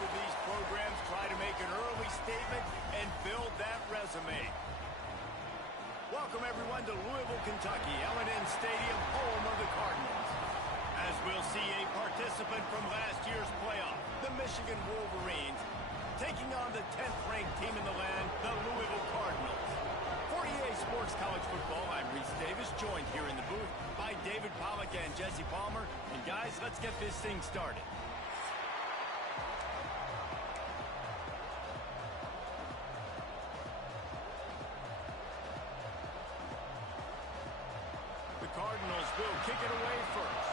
of these programs try to make an early statement and build that resume. Welcome, everyone, to Louisville, Kentucky, L&N Stadium, home of the Cardinals. As we'll see a participant from last year's playoff, the Michigan Wolverines, taking on the 10th-ranked team in the land, the Louisville Cardinals. For EA Sports College Football, I'm Reese Davis, joined here in the booth by David Pollack and Jesse Palmer. And guys, let's get this thing started. The Cardinals will kick it away first.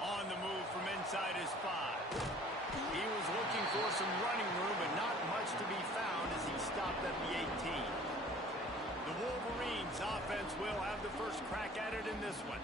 On the move from inside his 5. He was looking for some running room, but not much to be found as he stopped at the 18. The Wolverines offense will have the first crack at it in this one.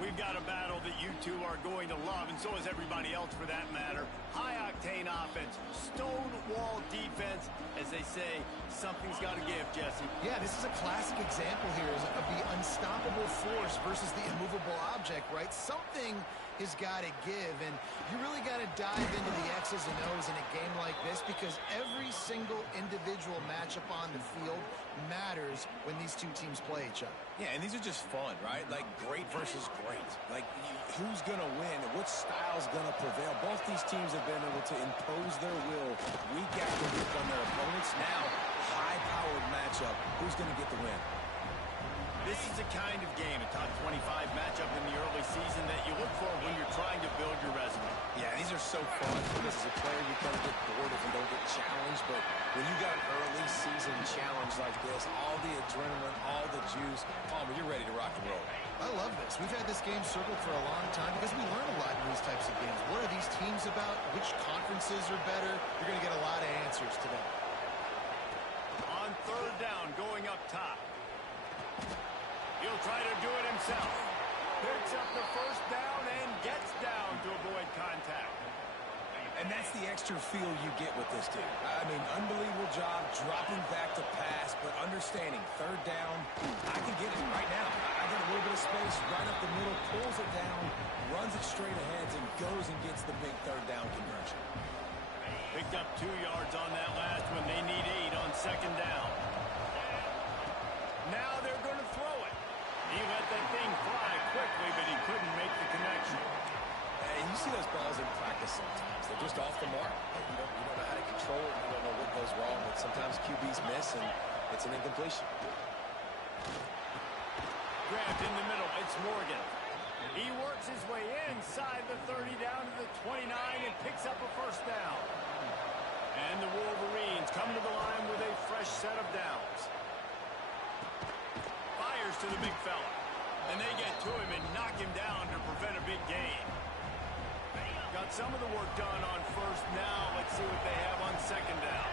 We've got a battle that you two are going to love, and so is everybody else for that matter. High-octane offense, stone-wall defense. As they say, something's got to give, Jesse. Yeah, this is a classic example here of the unstoppable force versus the immovable object, right? Something has got to give, and you really got to dive into the X's and O's in a game like this because every single individual matchup on the field matters when these two teams play each other. Yeah, and these are just fun, right? Like great versus great. Like who's going to win? Which style's going to prevail? Both these teams have been able to impose their will week after week on their opponents. Now, high-powered matchup. Who's going to get the win? This is the kind of game, a top 25 matchup in the early season that you look for when you're trying to build your resume. Yeah, these are so fun. As a player, you kind of get bored if you don't get challenged. But when you got an early season challenge like this, all the adrenaline, all the juice, Palmer, you're ready to rock and roll. I love this. We've had this game circled for a long time because we learn a lot in these types of games. What are these teams about? Which conferences are better? You're going to get a lot of answers today. On third down, going up top. He'll try to do it himself. Picks up the first down and gets down to avoid contact. And that's the extra feel you get with this dude. I mean, unbelievable job dropping back to pass, but understanding third down, I can get it right now. I got a little bit of space right up the middle, pulls it down, runs it straight ahead, and goes and gets the big third down conversion. Picked up 2 yards on that last one. They need 8 on second down. Now they're going to throw it. He let that thing fly quickly, but he couldn't make the connection. And you see those balls in practice sometimes. They're just off the mark. You don't know how to control it. You don't know what goes wrong. But sometimes QBs miss, and it's an incompletion. Grabbed in the middle. It's Morgan. He works his way inside the 30 down to the 29 and picks up a first down. And the Wolverines come to the line with a fresh set of downs. Fires to the big fella. And they get to him and knock him down to prevent a big gain. Got some of the work done on first. Now let's see what they have on second down.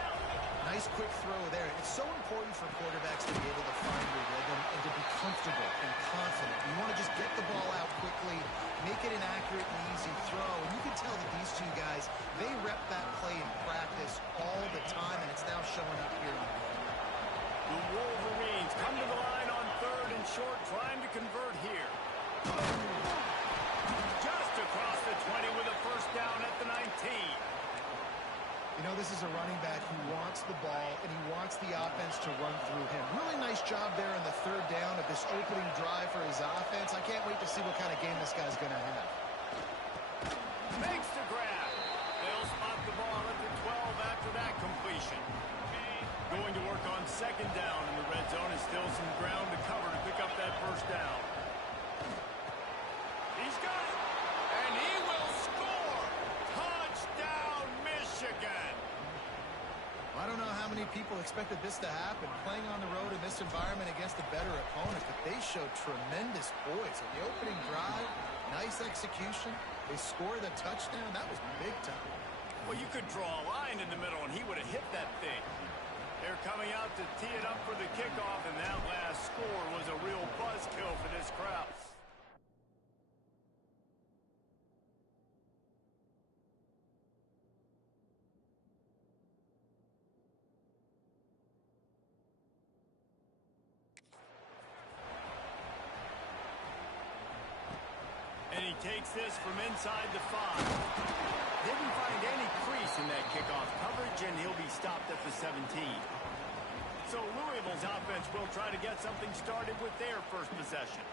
Nice quick throw there. It's so important for quarterbacks to be able to find your rhythm and to be comfortable and confident. You want to just get the ball out quickly, make it an accurate and easy throw. And you can tell that these two guys, they rep that play in practice all the time, and it's now showing up here in the game. The Wolverines come to the line on third and short, trying to convert here. Just across the 20 with a first down at the 19. You know, this is a running back who wants the ball, and he wants the offense to run through him. Really nice job there on the third down of this opening drive for his offense. I can't wait to see what kind of game this guy's going to have. Makes the grab. They'll spot the ball at the 12 after that completion. Going to work on second down in the red zone is still some ground to cover to pick up that first down. He's got it, and he will score. Touchdown, Michigan. I don't know how many people expected this to happen, playing on the road in this environment against a better opponent, but they showed tremendous poise. In the opening drive, nice execution. They scored a touchdown. That was big time. Well, you could draw a line in the middle, and he would have hit that thing. They're coming out to tee it up for the kickoff, and that last score was a real buzzkill for this crowd. he takes this from inside the 5. Didn't find any crease in that kickoff coverage, and he'll be stopped at the 17. So Louisville's offense will try to get something started with their first possession.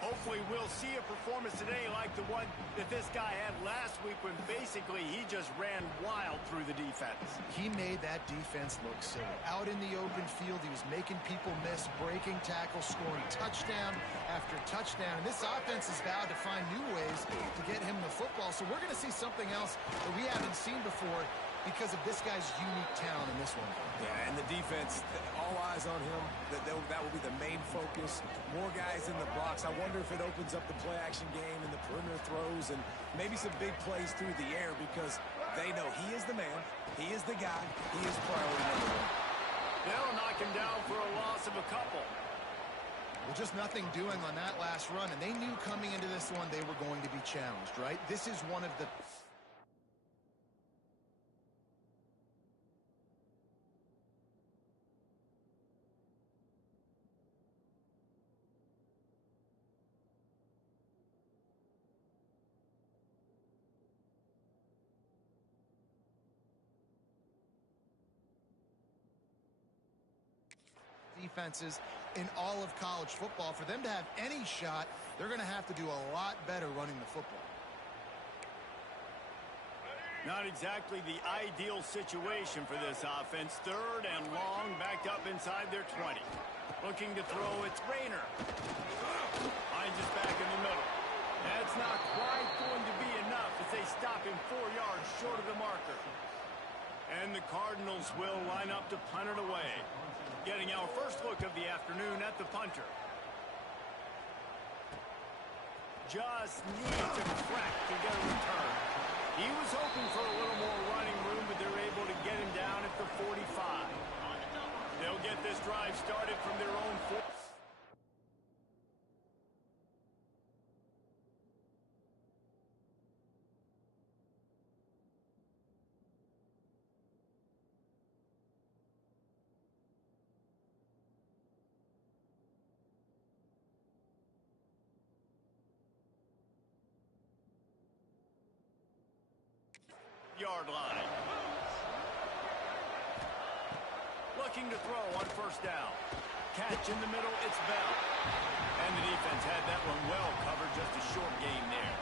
Hopefully we'll see a performance today like the one that this guy had last week when basically he just ran wild through the defense. He made that defense look silly. Out in the open field, he was making people miss, breaking tackles, scoring touchdown after touchdown. And this offense is vowed to find new ways to get him the football. So we're going to see something else that we haven't seen before because of this guy's unique talent in this one. Yeah, and the defense, all eyes on him. That will be the main focus. More guys in the box. I wonder if it opens up the play-action game and the perimeter throws and maybe some big plays through the air because they know he is the man, he is the guy, he is priority number 1. They'll knock him down for a loss of a couple. Well, just nothing doing on that last run, and they knew coming into this one they were going to be challenged, right? This is one of the... defenses in all of college football. For them to have any shot, they're going to have to do a lot better running the football. Not exactly the ideal situation for this offense. 3rd and long, backed up inside their 20. Looking to throw, it's Rayner. Finds us back in the middle. That's not quite going to be enough as they stop him 4 yards short of the marker. And the Cardinals will line up to punt it away. Getting our first look of the afternoon at the punter. Just needs a crack to get a return. He was hoping for a little more running room, but they're able to get him down at the 45. They'll get this drive started from their own 4. Yard line. Looking to throw on first down. Catch in the middle, it's Bell. And the defense had that one well covered, just a short gain there.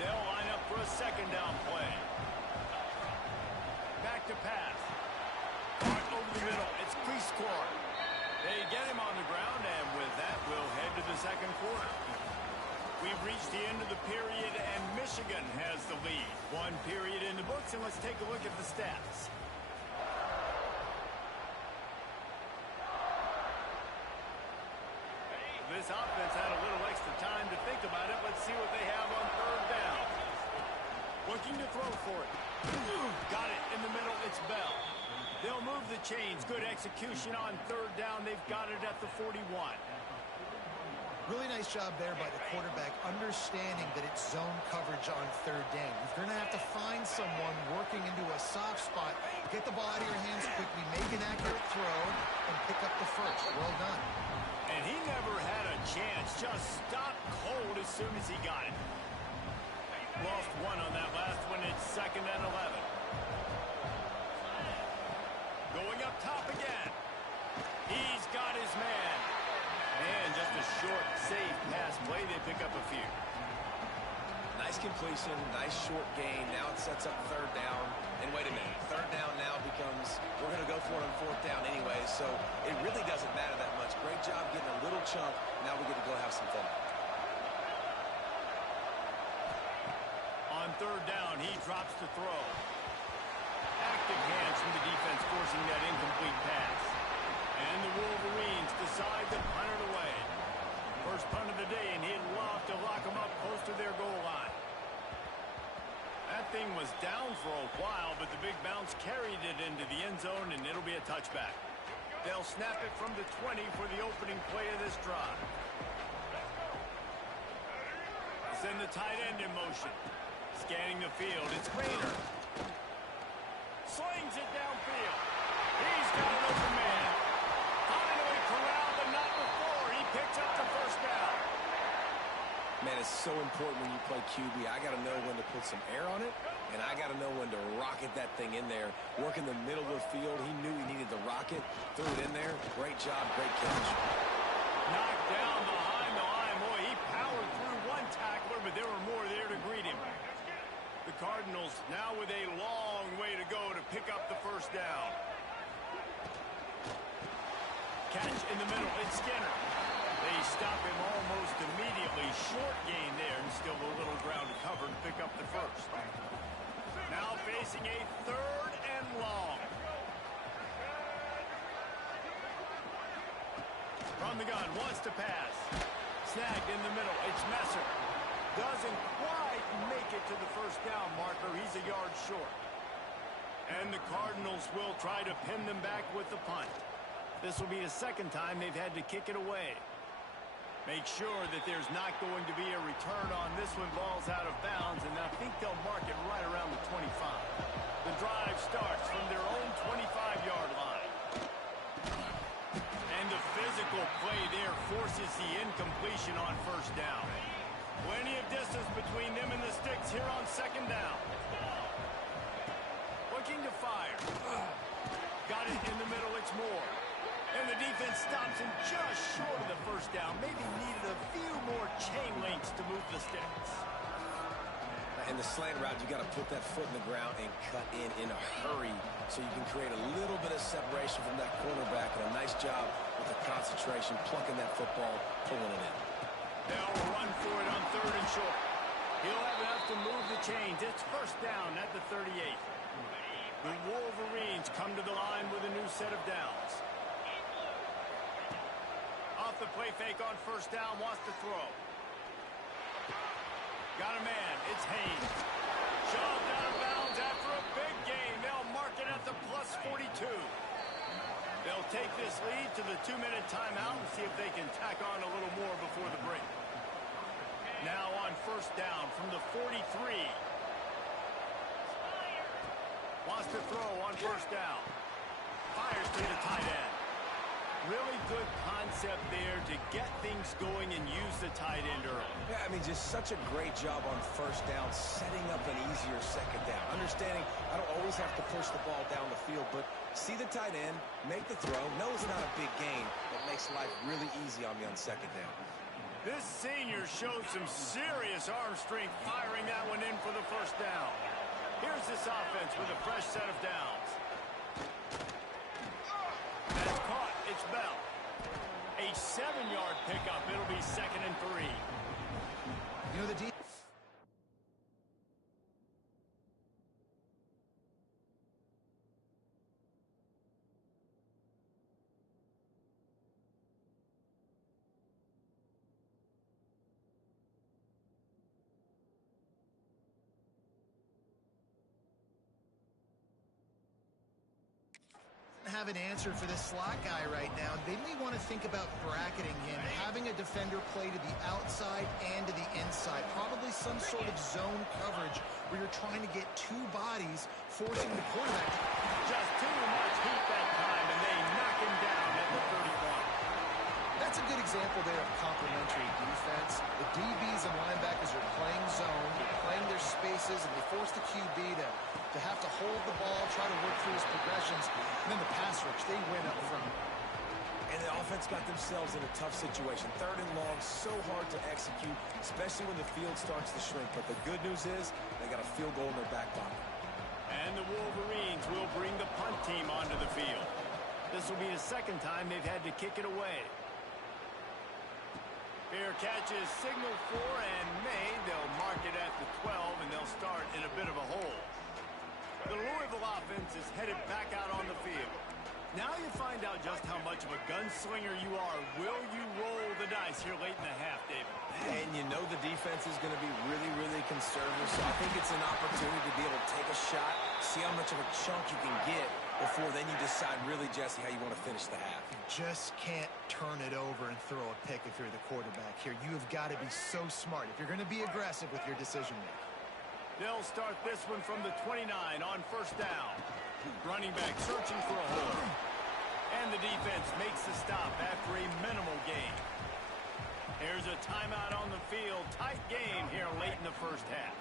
They'll line up for a second down play. Back to pass. Caught over the middle, it's Cleescore. They get him on the ground, and with that, we'll head to the second quarter. We've reached the end of the period, and Michigan has the lead. 1 period in the books, and let's take a look at the stats. This offense had a little extra time to think about it. Let's see what they have on 3rd down. Looking to throw for it. Got it in the middle. It's Bell. They'll move the chains. Good execution on 3rd down. They've got it at the 41. Really nice job there by the quarterback, understanding that it's zone coverage on 3rd down. You're going to have to find someone working into a soft spot, get the ball out of your hands quickly, make an accurate throw, and pick up the first. Well done. And he never had a chance. Just stopped cold as soon as he got it. Lost 1 on that last one. It's 2nd and 11. Going up top again. He's got his man. And just a short, safe pass play. They pick up a few. Nice completion, nice short gain. Now it sets up 3rd down. And wait a minute, 3rd down now becomes, we're going to go for it on 4th down anyway, so it really doesn't matter that much. Great job getting a little chunk. Now we get to go have some fun. On 3rd down, he drops to throw. Active hands from the defense forcing that incomplete pass. And the Wolverines decide to punt it away. First punt of the day, and he'd love to lock them up close to their goal line. That thing was down for a while, but the big bounce carried it into the end zone, and it'll be a touchback. They'll snap it from the 20 for the opening play of this drive. Send the tight end in motion. Scanning the field, it's Rayner. Slings it downfield. He's got an open man. Finally corralled, but not before. He picks up the first down. Man, it's so important when you play QB. I got to know when to put some air on it, and I got to know when to rocket that thing in there. Work in the middle of the field. He knew he needed the rocket. Threw it in there. Great job. Great catch. Knocked down behind the line. Boy, he powered through one tackler, but there were more there to greet him. The Cardinals now with a long way to go to pick up the first down. Catch in the middle. It's Skinner. They stop him almost immediately. Short gain there, and still a little ground to cover to pick up the first. Now facing a 3rd and long. From the gun, wants to pass. Snagged in the middle. It's Messer. Doesn't quite make it to the first down marker. He's a yard short. And the Cardinals will try to pin them back with the punt. This will be the second time they've had to kick it away. Make sure that there's not going to be a return on this one. Ball's out of bounds, and I think they'll mark it right around the 25. The drive starts from their own 25-yard line. And the physical play there forces the incompletion on first down. Plenty of distance between them and the sticks here on second down. Looking to fire. Got it in the middle. It's Moore. And the defense stops him just short of the first down. Maybe needed a few more chain links to move the sticks. In the slant route, you got to put that foot in the ground and cut in a hurry so you can create a little bit of separation from that quarterback. And a nice job with the concentration, plucking that football, pulling it in. They'll run for it on 3rd and short. He'll have enough to move the chains. It's first down at the 38. The Wolverines come to the line with a new set of downs. Off the play fake on first down, wants to throw. Got a man, it's Haynes. Shoved out of bounds after a big gain. They'll mark it at the plus 42. They'll take this lead to the 2-minute timeout and see if they can tack on a little more before the break. Now on first down from the 43. Wants to throw on first down. Fires to the tight end. Really good concept there to get things going and use the tight end early. Yeah, I mean, just such a great job on first down, setting up an easier second down. Understanding I don't always have to push the ball down the field, but see the tight end, make the throw. No, it's not a big gain, but makes life really easy on me on second down. This senior showed some serious arm strength firing that one in for the first down. Here's this offense with a fresh set of downs. That's caught. It's Bell. A 7-yard pickup. It'll be 2nd and 3. You know, the defense. Have an answer for this slot guy right now. They may want to think about bracketing him, having a defender play to the outside and to the inside. Probably some sort of zone coverage where you're trying to get 2 bodies, forcing the quarterback. Just too much heat that time, and they knock him down at the 31. That's a good example there of complementary defense. The DBs and linebackers are playing zone, playing their spaces, and they force the QB to have to hold the ball, try to work through his progressions, and then the pass rush, they win up front. And the offense got themselves in a tough situation. 3rd and long, so hard to execute, especially when the field starts to shrink. But the good news is they got a field goal in their back pocket. And the Wolverines will bring the punt team onto the field. This will be the 2nd time they've had to kick it away. Fair catch is signaled for and made. They'll mark it at the 12, and they'll start in a bit of a hole. The Louisville offense is headed back out on the field. Now you find out just how much of a gunslinger you are. Will you roll the dice here late in the half, David? And you know the defense is going to be really, really conservative, so I think it's an opportunity to be able to take a shot, see how much of a chunk you can get before then you decide really, Jesse, how you want to finish the half. You just can't turn it over and throw a pick if you're the quarterback here. You have got to be so smart if you're going to be aggressive with your decision-making. They'll start this one from the 29 on first down. Running back searching for a hole. And the defense makes the stop after a minimal gain. Here's a timeout on the field. Tight game here late in the first half.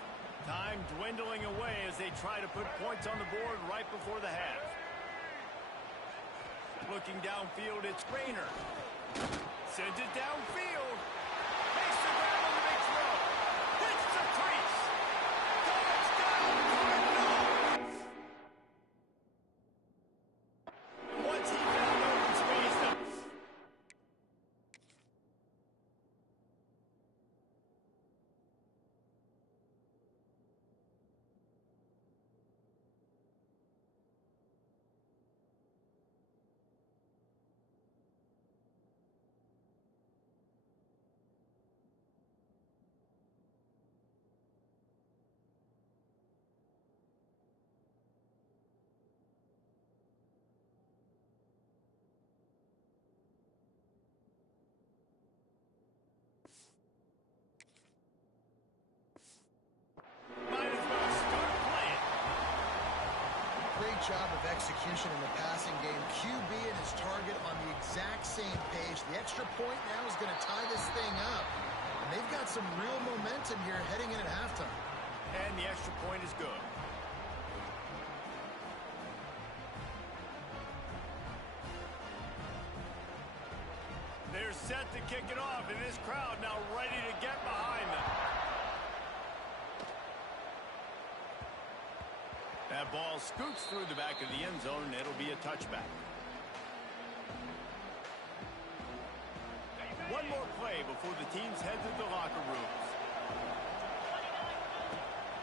Time dwindling away as they try to put points on the board right before the half. Looking downfield, it's Rayner. Sends it downfield. Makes the grab on the big throw. Hits the crease. Touchdown, Cardinals! Once he found open space, job of execution in the passing game. QB and his target on the exact same page. The extra point now is going to tie this thing up. And they've got some real momentum here heading in at halftime. and the extra point is good. They're set to kick it off, and this crowd now ready to get behind them. That ball scoots through the back of the end zone, and it'll be a touchback. One more play before the teams head to the locker rooms.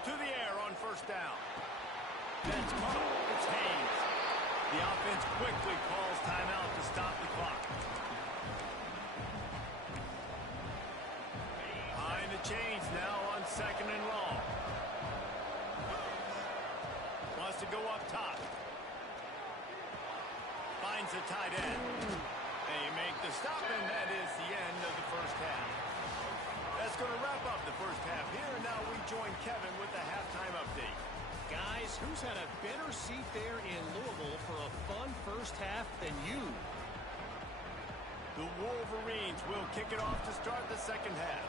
To the air on first down. That's caught. It's Haynes. The offense quickly calls timeout to stop the clock. Behind the chains now on second and long. Wants to go up top. Finds the tight end. They make the stop, and that is the end of the first half. That's going to wrap up the first half here, and now we join Kevin with the halftime update. Guys, who's had a better seat there in Louisville for a fun first half than you? The Wolverines will kick it off to start the second half.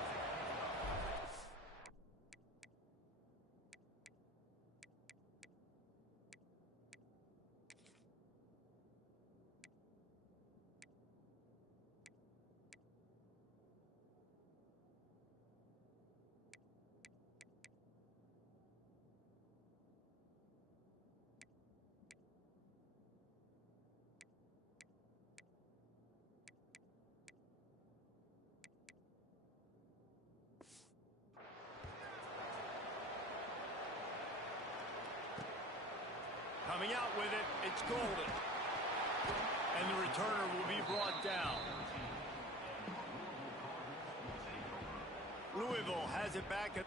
Coming out with it, it's Golden. And the returner will be brought down. Louisville has it back at...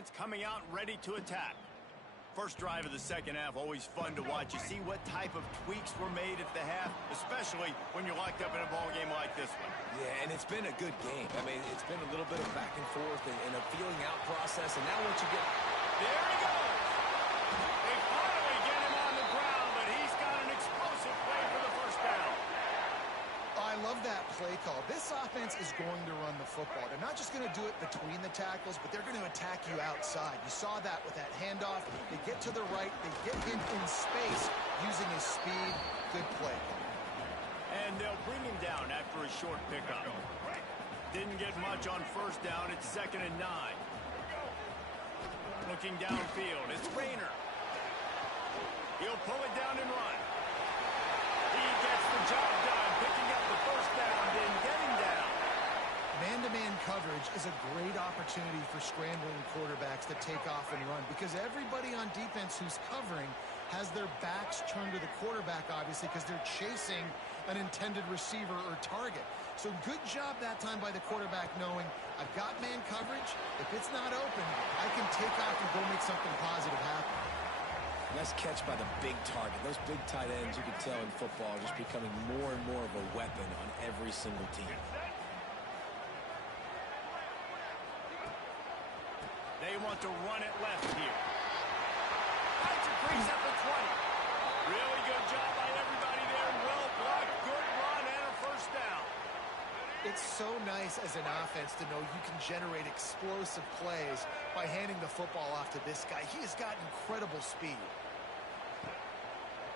It's coming out ready to attack. First drive of the second half, always fun to watch. You see what type of tweaks were made at the half, especially when you're locked up in a ball game like this one. Yeah, and it's been a good game. I mean, it's been a little bit of back and forth and a feeling out process, and now once you get... There he goes! They finally get him on the ground, but he's got an explosive play for the first down. I love that play call. This offense is going to run the football. They're not just going to do it between the tackles, but they're going to attack you outside. You saw that with that handoff. They get to the right. They get him in space using his speed. Good play. And they'll bring him down after a short pickup. Didn't get much on first down. It's 2nd and 9. Looking downfield. It's Rayner. He'll pull it down and run. He gets the job done, picking up the first down, then getting down. Man-to-man coverage is a great opportunity for scrambling quarterbacks to take off and run because everybody on defense who's covering has their backs turned to the quarterback, obviously, because they're chasing an intended receiver or target. So good job that time by the quarterback knowing I've got man coverage. If it's not open, I can take off and go make something positive happen. Nice catch by the big target. Those big tight ends, you can tell in football, are just becoming more and more of a weapon on every single team. They want to run it left here. That's a crease at the 20. Really good job by everybody there. Well blocked, good run, and a first down. It's so nice as an offense to know you can generate explosive plays by handing the football off to this guy. He has got incredible speed.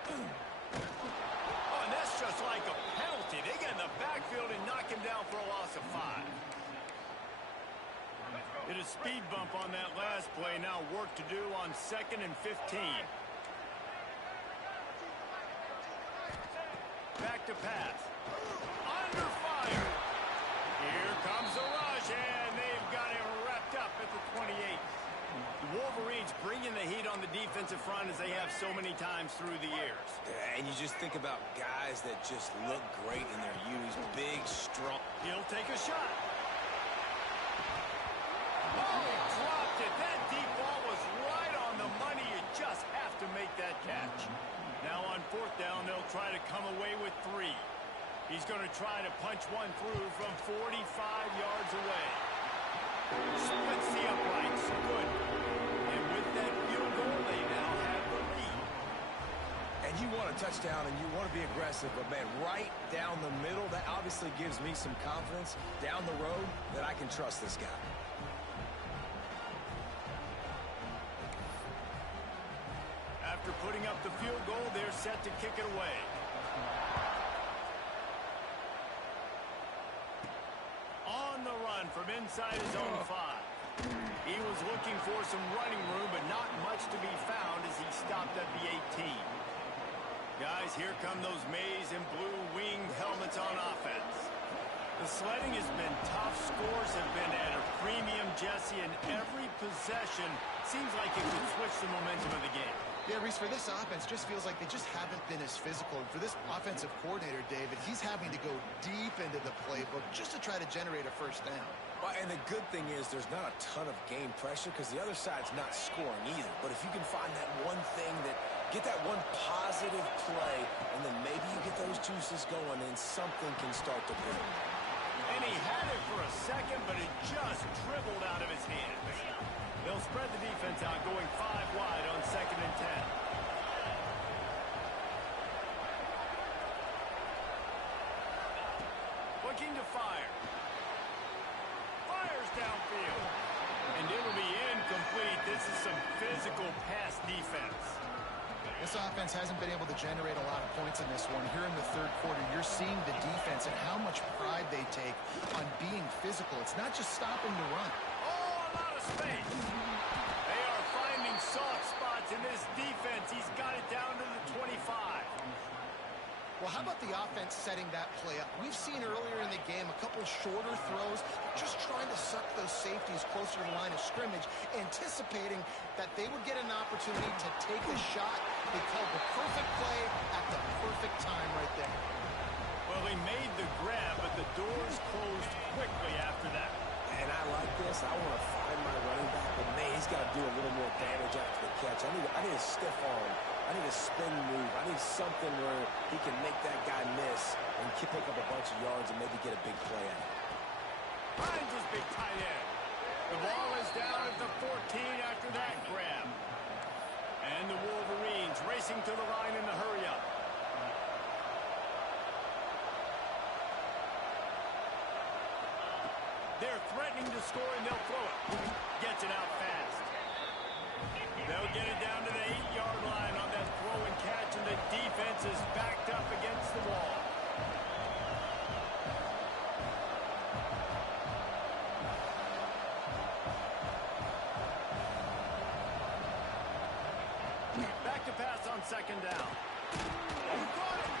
Oh, and that's just like a penalty. They get in the backfield and knock him down for a loss of 5. Hit a speed bump on that last play. Now work to do on 2nd and 15. Back to pass. Under fire. Here comes the rush, and they've got him wrapped up at the 28. The Wolverines bringing the heat on the defensive front as they have so many times through the years. And you just think about guys that just look great in their youth. Big, strong. He'll take a shot. Oh, he dropped it. That deep ball was right on the money. You just have to make that catch. Now on 4th down, they'll try to come away with 3. He's going to try to punch one through from 45 yards away. Splits the uprights. Good. And with that field goal, they now have the lead. And you want a touchdown and you want to be aggressive, but man, right down the middle, that obviously gives me some confidence down the road that I can trust this guy. After putting up the field goal, they're set to kick it away. On the run from inside his own 5. He was looking for some running room, but not much to be found as he stopped at the 18. Guys, here come those maize and blue winged helmets on offense. The sledding has been tough. Scores have been at a premium, Jesse, and every possession seems like it could switch the momentum of the game. Yeah, Reese, for this offense, just feels like they just haven't been as physical. And for this offensive coordinator, David, he's having to go deep into the playbook just to try to generate a first down. Well, and the good thing is there's not a ton of game pressure because the other side's not scoring either. But if you can find that one thing that, get that one positive play, and then maybe you get those juices going and something can start to build. And he had it for a second, but it just dribbled out of his hands. They'll spread the defense out, going 5 wide on 2nd and 10. Looking to fire. Fires downfield. And it'll be incomplete. This is some physical pass defense. This offense hasn't been able to generate a lot of points in this one. Here in the 3rd quarter, you're seeing the defense and how much pride they take on being physical. It's not just stopping the run. Oh, a lot of space. They are finding soft spots in this defense. He's got it down to the 25. Well, how about the offense setting that play up? We've seen earlier in the game a couple shorter throws, just trying to suck those safeties closer to the line of scrimmage, anticipating that they would get an opportunity to take a shot. They called the perfect play at the perfect time right there. Well, he made the grab, but the doors closed quickly after that. And I like this. I want to find my running back, but man, he's got to do a little more damage after the catch. I need a stiff arm. I need a spin move. I need something where he can make that guy miss and pick up a bunch of yards and maybe get a big play out of it. Finds his big tight end. The ball is down at the 14 after that grab. And the Wolverines racing to the line in the hurry-up. They're threatening to score, and they'll throw it. Gets it out fast. They'll get it down to the 8-yard line on that throw and catch, and the defense is backed up against the wall. Back to pass on second down. Got it.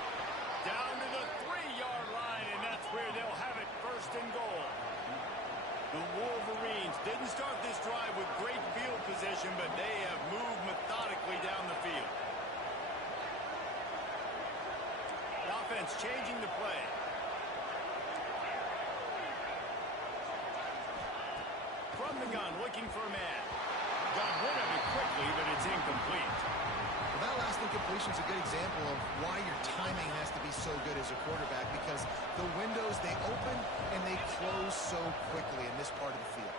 Down to the 3-yard line, and that's where they'll have it, first and goal. The Wolverines didn't start this drive with great field position, but they have moved methodically down the field. The offense changing the play. From the gun, looking for a man. Got rid of it quickly, but it's incomplete. Well, that last incompletion is a good example of why your timing has to be so good as a quarterback, because the windows, they open and they close so quickly in this part of the field.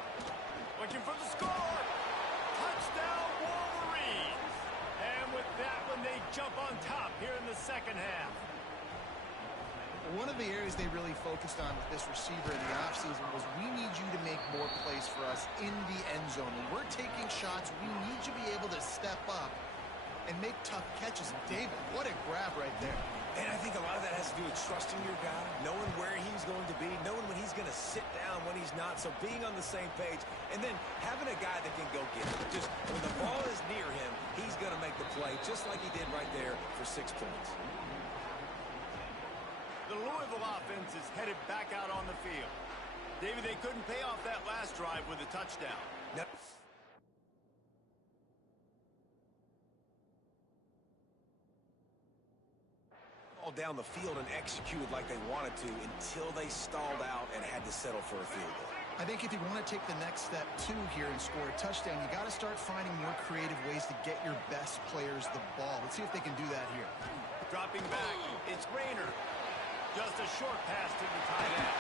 Looking for the score. Touchdown, Wolverines. And with that one, they jump on top here in the second half. One of the areas they really focused on with this receiver in the offseason was, we need you to make more plays for us in the end zone. When we're taking shots, we need you to be able to step up and make tough catches. And David, what a grab right there. And I think a lot of that has to do with trusting your guy, knowing where he's going to be, knowing when he's going to sit down, when he's not. So being on the same page, and then having a guy that can go get it. Just when the ball is near him, he's going to make the play, just like he did right there for 6 points. The Louisville offense is headed back out on the field. David, they couldn't pay off that last drive with a touchdown. Nope. All down the field and executed like they wanted to until they stalled out and had to settle for a field goal. I think if you want to take the next step, too, here and score a touchdown, you got to start finding more creative ways to get your best players the ball. Let's see if they can do that here. Dropping back, it's Rayner. Just a short pass to the tight end.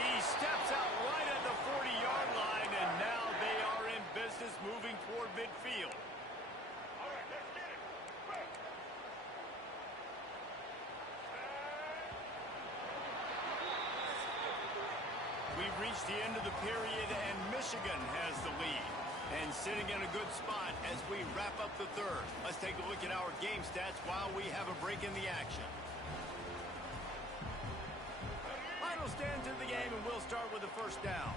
He steps out right at the 40-yard line, and now they are in business moving toward midfield. We've reached the end of the period, and Michigan has the lead. And sitting in a good spot as we wrap up the third. Let's take a look at our game stats while we have a break in the action. Final stands in the game, and we'll start with the first down.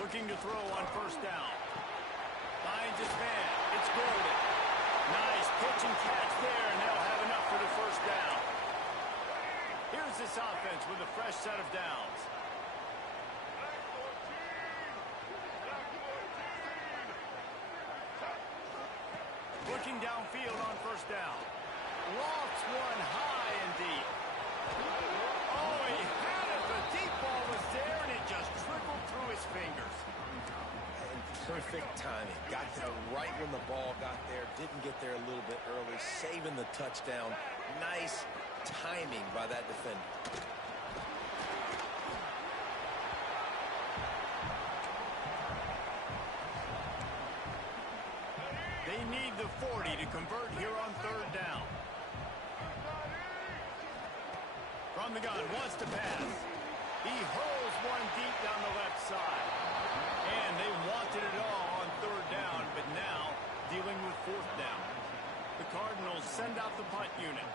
Looking to throw on first down. Finds his man. It's Golden. Nice pitch and catch there, and they'll have enough for the first down. Here's this offense with a fresh set of downs. Looking downfield on first down. Lofts one high and deep. Oh, he had it. The deep ball was there, and it just trickled through his fingers. And perfect timing. Got there right when the ball got there. Didn't get there a little bit early. Saving the touchdown. Nice timing by that defender. They need the 40 to convert here on third down. From the gun, wants to pass. He hurls one deep down the left side. And they wanted it all on third down, but now dealing with fourth down. The Cardinals send out the punt unit.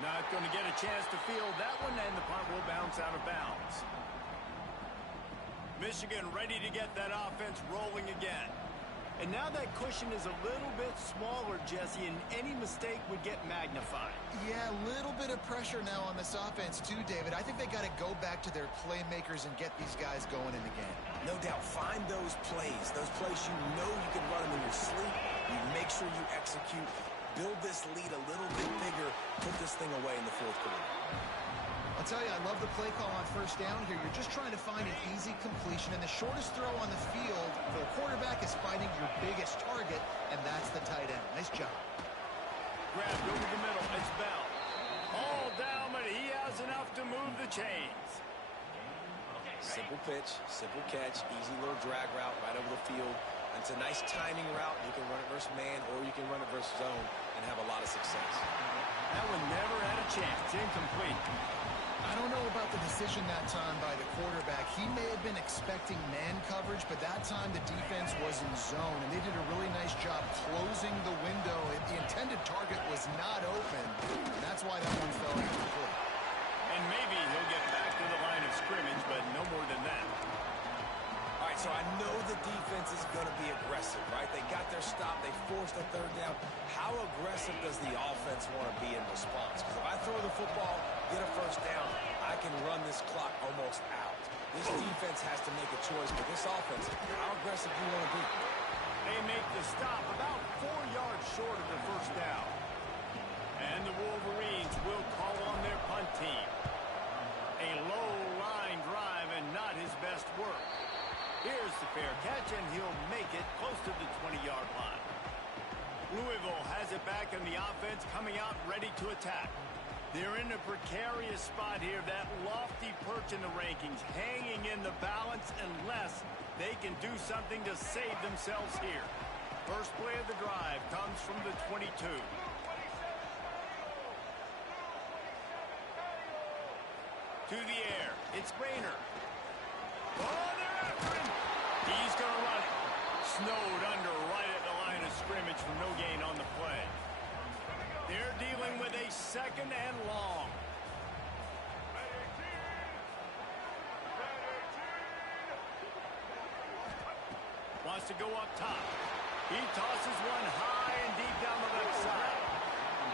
Not going to get a chance to field that one, and the punt will bounce out of bounds. Michigan ready to get that offense rolling again. And now that cushion is a little bit smaller, Jesse, and any mistake would get magnified. Yeah, a little bit of pressure now on this offense too, David. I think they got to go back to their playmakers and get these guys going in the game. No doubt. Find those plays you know you can run them in your sleep. You make sure you execute. Build this lead a little bit bigger. Put this thing away in the fourth quarter. I'll tell you, I love the play call on first down here. You're just trying to find an easy completion, and the shortest throw on the field for the quarterback is finding your biggest target, and that's the tight end. Nice job. Grabbed over the middle. It's Bell. All down, but he has enough to move the chains. Simple pitch, simple catch, easy little drag route right over the field. It's a nice timing route. You can run it versus man, or you can run it versus zone and have a lot of success. That one never had a chance. Incomplete. I don't know about the decision that time by the quarterback. He may have been expecting man coverage, but that time the defense was in zone, and they did a really nice job closing the window. The intended target was not open, and that's why that one fell incomplete. And maybe he'll get back to the line of got their stop. They forced a third down. How aggressive does the offense want to be in response? Because if I throw the football, get a first down, I can run this clock almost out. This defense has to make a choice, but this offense, how aggressive do you want to be? They make the stop about 4 yards short of the first down. And the Wolverines will call on their punt team. A low line drive and not his best work. Here's the fair catch, and he'll make it close to the 20-yard line. Louisville has it back in the offense, coming out ready to attack. They're in a precarious spot here, that lofty perch in the rankings, hanging in the balance unless they can do something to save themselves here. First play of the drive comes from the 22. To the air, it's Rayner. Oh, they're after him. He's going to run it. Snowed under right at the line of scrimmage for no gain on the play. They're dealing with a second and long. Wants to go up top. He tosses one high and deep down the left side.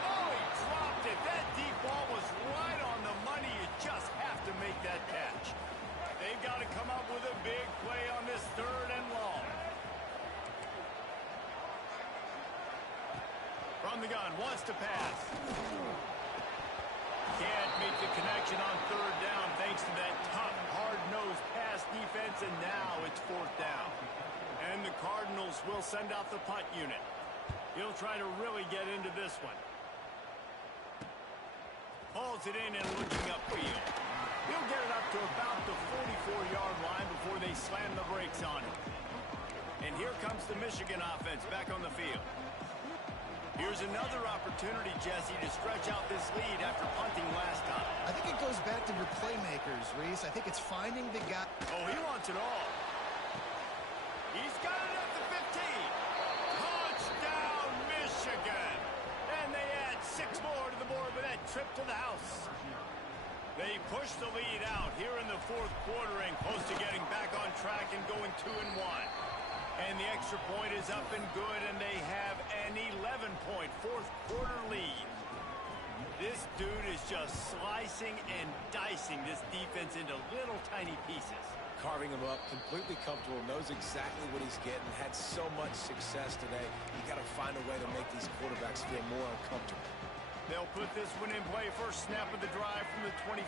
Oh, he dropped it. That deep ball was right on the money. You just have to make that catch. They've got to come up with a big play on this third and long. From the gun, wants to pass. Can't make the connection on third down thanks to that tough, hard-nosed pass defense, and now it's fourth down. And the Cardinals will send out the punt unit. He'll try to really get into this one. Hauls it in and looking upfield. He'll get it up to about the 44-yard line before they slam the brakes on him. And here comes the Michigan offense back on the field. Here's another opportunity, Jesse, to stretch out this lead after punting last time. I think it goes back to your playmakers, Reese. I think it's finding the guy. Oh, he wants it all. He's got it at the 15. Touchdown, Michigan. And they add 6 more to the board with that trip to the house. They push the lead out here in the fourth quarter and close to getting back on track and going 2-1. And the extra point is up and good, and they have an 11-point fourth quarter lead. This dude is just slicing and dicing this defense into little tiny pieces. Carving him up, completely comfortable, knows exactly what he's getting, had so much success today. You got to find a way to make these quarterbacks feel more uncomfortable. They'll put this one in play. First snap of the drive from the 25.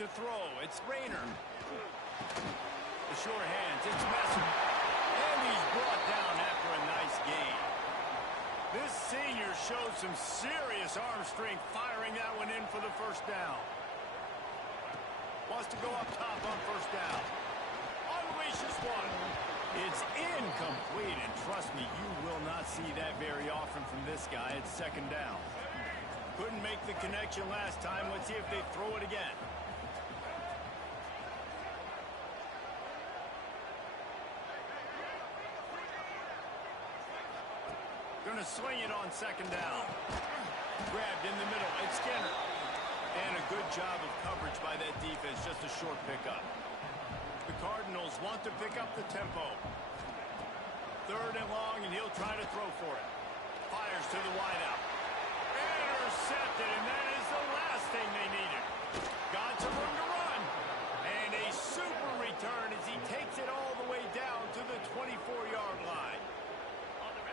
To throw, it's Rayner. The short hands, it's Messer. And he's brought down after a nice gain. This senior showed some serious arm strength firing that one in for the first down. Wants to go up top on first down. Unleashes one. It's incomplete, and trust me, you will not see that very often from this guy. It's second down. Couldn't make the connection last time. Let's see if they throw it again. Gonna sling it on second down. Grabbed in the middle. It's Skinner. And a good job of coverage by that defense. Just a short pickup. The Cardinals want to pick up the tempo. Third and long, and he'll try to throw for it. Fires to the wideout. Intercepted, and that is the last thing they needed. Got some room to run. And a super return as he takes it all the way down to the 24-yard line.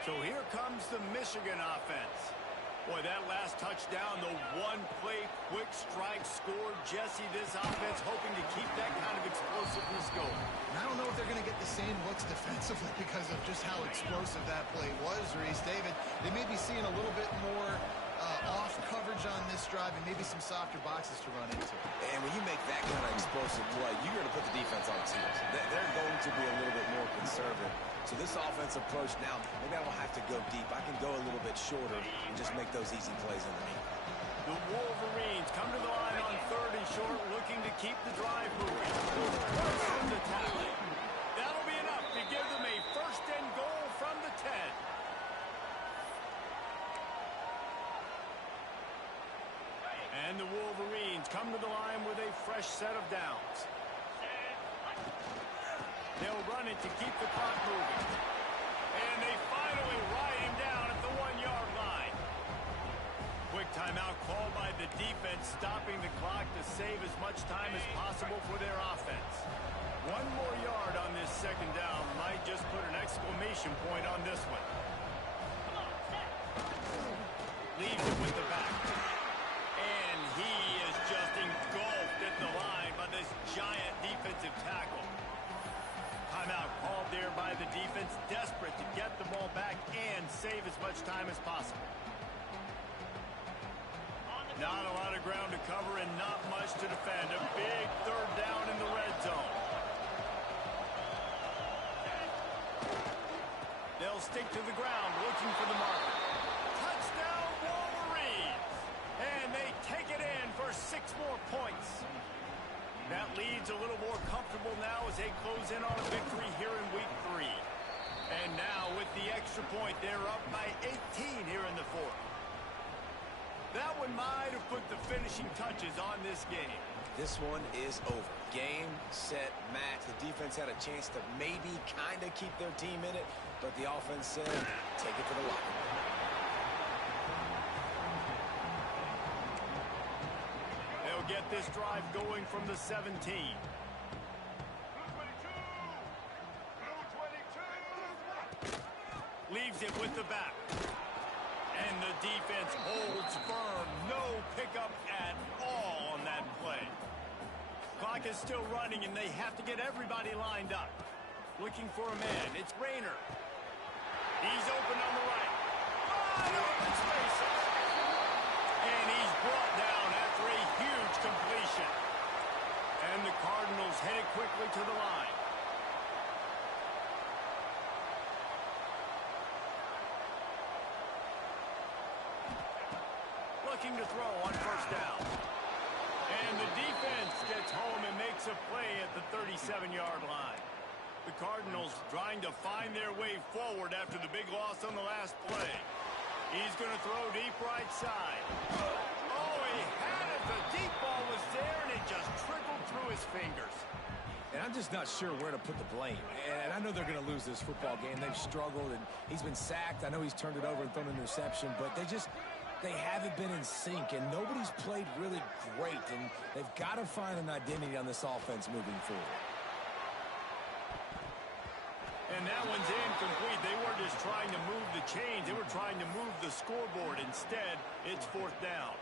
So here comes the Michigan offense. Boy, that last touchdown, the one-play quick strike score. Jesse, this offense hoping to keep that kind of explosiveness going. And I don't know if they're going to get the same looks defensively because of just how explosive that play was, Reese. David, they may be seeing a little bit more off coverage on this drive and maybe some softer boxes to run into. And when you make that kind of explosive play, you're going to put the defense on its heels. They're going to be a little bit more conservative. So this offense approach now, maybe I don't have to go deep. I can go a little bit shorter and just make those easy plays underneath. The Wolverines come to the line on third and short, looking to keep the drive moving. From the tackle. That'll be enough to give them a first and goal from the 10. And the Wolverines come to the line with a fresh set of downs. They'll run it to keep the clock moving. And they finally ride him down at the 1-yard line. Quick timeout called by the defense, stopping the clock to save as much time as possible for their offense. One more yard on this second down might just put an exclamation point on this one. Leaves it with the back. And he is just engulfed at the line by this giant defensive tackle. Timeout called there by the defense, desperate to get the ball back and save as much time as possible. Not a lot of ground to cover and not much to defend. A big third down in the red zone. They'll stick to the ground looking for the marker. Touchdown Wolverines! And they take it in for 6 more points. That leads a little more comfortable now as they close in on a victory here in week 3. And now with the extra point, they're up by 18 here in the 4th. That one might have put the finishing touches on this game. This one is over. Game, set, match. The defense had a chance to maybe kind of keep their team in it, but the offense said, take it to the locker room. They'll get this drive going from the 17. Leaves it with the back. And the defense holds firm. No pickup at all on that play. Clock is still running, and they have to get everybody lined up. Looking for a man. It's Rayner. He's open on the right. Wide open spaces. And he's brought down after a huge completion. And the Cardinals headed quickly to the line. Looking to throw on first down. And the defense gets home and makes a play at the 37-yard line. The Cardinals trying to find their way forward after the big loss on the last play. He's going to throw deep right side. Oh, he had it. The deep ball was there, and it just trickled through his fingers. And I'm just not sure where to put the blame. And I know they're going to lose this football game. They've struggled, and he's been sacked. I know he's turned it over and thrown an interception, but they haven't been in sync, and nobody's played really great, and they've got to find an identity on this offense moving forward. And that one's incomplete. They weren't just trying to move the chains. They were trying to move the scoreboard. Instead, it's 4th down.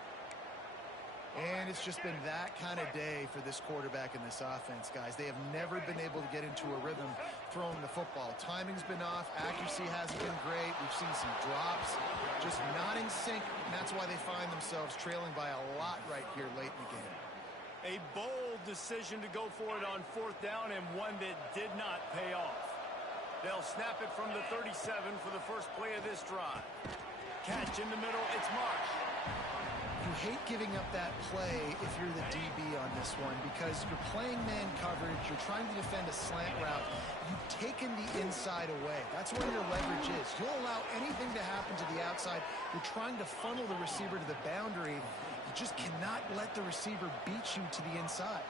And it's just been that kind of day for this quarterback and this offense, guys. They have never been able to get into a rhythm throwing the football. Timing's been off. Accuracy hasn't been great. We've seen some drops. Just not in sync, and that's why they find themselves trailing by a lot right here late in the game. A bold decision to go for it on 4th down, and one that did not pay off. They'll snap it from the 37 for the first play of this drive. Catch in the middle. It's Marsh. You hate giving up that play if you're the DB on this one because you're playing man coverage, you're trying to defend a slant route, you've taken the inside away. That's where your leverage is. You'll allow anything to happen to the outside. You're trying to funnel the receiver to the boundary. You just cannot let the receiver beat you to the inside.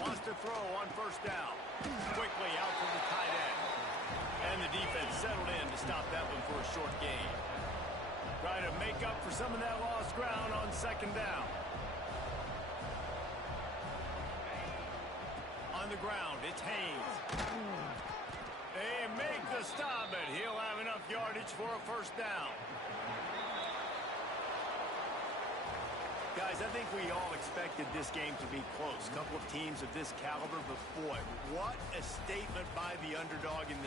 Wants to throw on first down. Quickly out for the tight end. And the defense settled in to stop that one for a short gain. Trying to make up for some of that lost ground on 2nd down. On the ground, it's Haynes. They make the stop, but he'll have enough yardage for a first down. Guys, I think we all expected this game to be close. A couple of teams of this caliber, but boy, what a statement by the underdog in this.